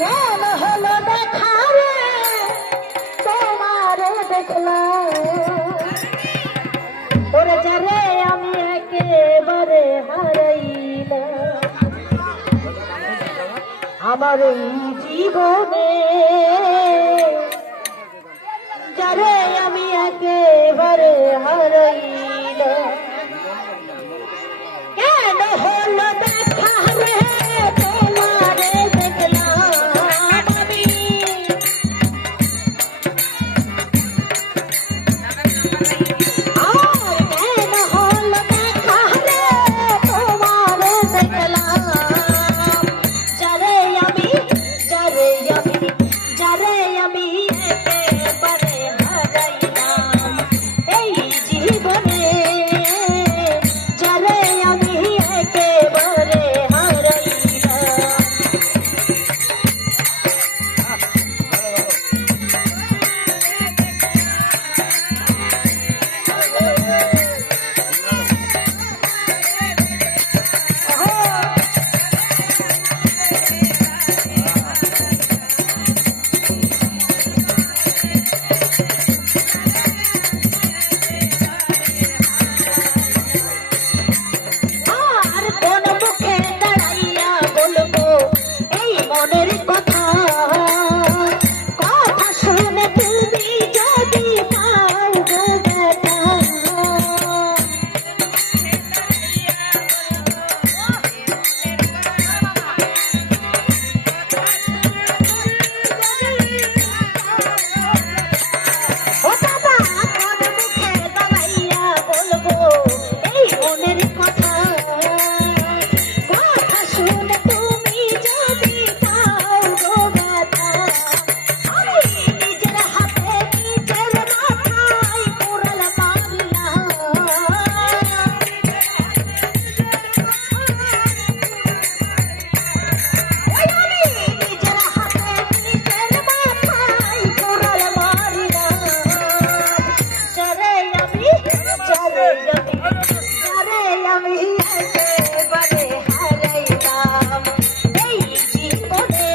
কেন হলো দেখা রে তোমারে দেখলাম ওরে যারে আমি একেবারে হারাইলাম আমার এই জীবনে যারে আমি একেবারে হারাইলাম কেন হলো দেখা রে তোমারে দেখলাম আমি কেন হলো দেখা রে তোমারে দেখলাম যারে আমি একেবারে হারাইলাম এই জীবনে যারে আমি একেবারে হারাইলাম আর কোন মুখে দাঁড়াইয়া বলবো এই মনের কথা কথা শুনে তুমি যদি পাও গো ব্যথা ও বাবা কোন মুখে দাঁড়াইয়া বলবো এই মনের কথা কথা শুনে তুমি যদি পাও গো ব্যথা আমি নিজের হাতে নিজের মাথায় কুড়াল মারলাম আমি নিজের হাতে নিজের মাথায় কুড়াল মারলাম যারে আমি একেবারে হারাইলাম এই জীবনে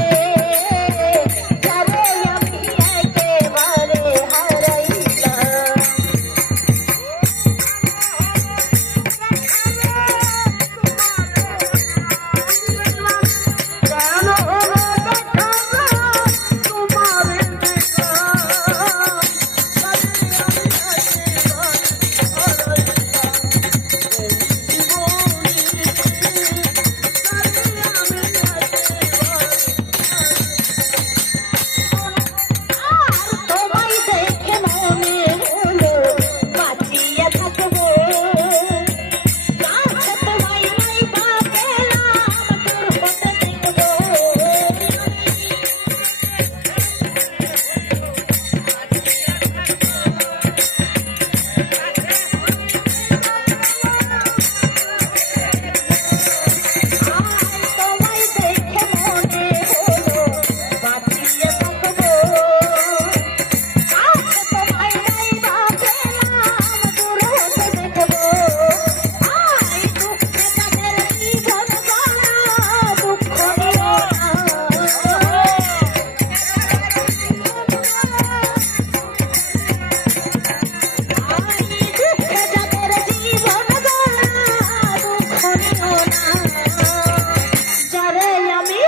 যারে আমি একেবারে হারাইলাম কেন হলো দেখা তোমারে দেখলাম তোমায় দেখে মনে হলো বাঁচিয়ে থাকবো কাছে তোমায় নাই বা পেলাম তোর হতে দেখবো তোমায় দেখে মনে হলো বাঁচিয়ে থাকবো কাছে তোমায় নাই বা পেলাম তোর হতে দেখবো দুঃখে তাদের জীবন গড়া দুঃখ নিও না দুঃখে যাদের জীবন গড়া দুঃখ নিও না যারে আমি